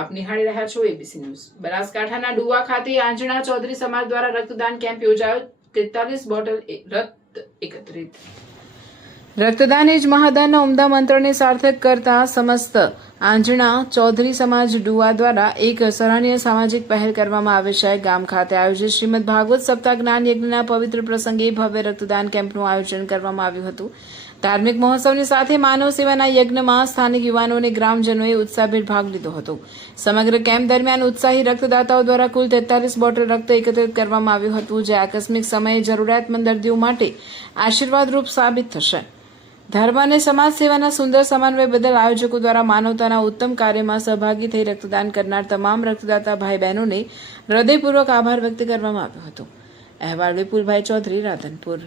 આપ નિહાળી રહ્યા છો એબીસી ન્યૂઝ। બનાસકાંઠાના ડુવા ખાતે આંજણા ચૌધરી સમાજ દ્વારા રક્તદાન કેમ્પ યોજાયો। 43 બોટલ રક્ત એકત્રિત। રક્તદાન એ જ મહાદાનના ઉમદા મંત્રને સાર્થક કરતા સમસ્ત આંજણા ચૌધરી સમાજ ડુવા દ્વારા એક સરાહનીય સામાજિક પહેલ કરવામાં આવે છે। ગામ ખાતે આયોજિત શ્રીમદ ભાગવત સપ્તાહ જ્ઞાન યજ્ઞના પવિત્ર પ્રસંગે ભવ્ય રક્તદાન કેમ્પનું આયોજન કરવામાં આવ્યું હતું। ધાર્મિક મહોત્સવની સાથે માનવ સેવાના યજ્ઞમાં સ્થાનિક યુવાનો અને ગ્રામજનોએ ઉત્સાહભેર ભાગ લીધો હતો। સમગ્ર કેમ્પ દરમિયાન ઉત્સાહી રક્તદાતાઓ દ્વારા કુલ 43 બોટલ રક્ત એકત્રિત કરવામાં આવ્યું હતું, જે આકસ્મિક સમયે જરૂરિયાતમંદ દર્દીઓ માટે આશીર્વાદરૂપ સાબિત થશે। ધર્મ અને સમાજ સેવાના સુંદર સમન્વય બદલ આયોજકો દ્વારા માનવતાના ઉત્તમ કાર્યમાં સહભાગી થઈ રક્તદાન કરનાર તમામ રક્તદાતા ભાઈ બહેનોને હૃદયપૂર્વક આભાર વ્યક્ત કરવામાં આવ્યો હતો। અહેવાલ વિપુલભાઈ ચૌધરી, રાધનપુર।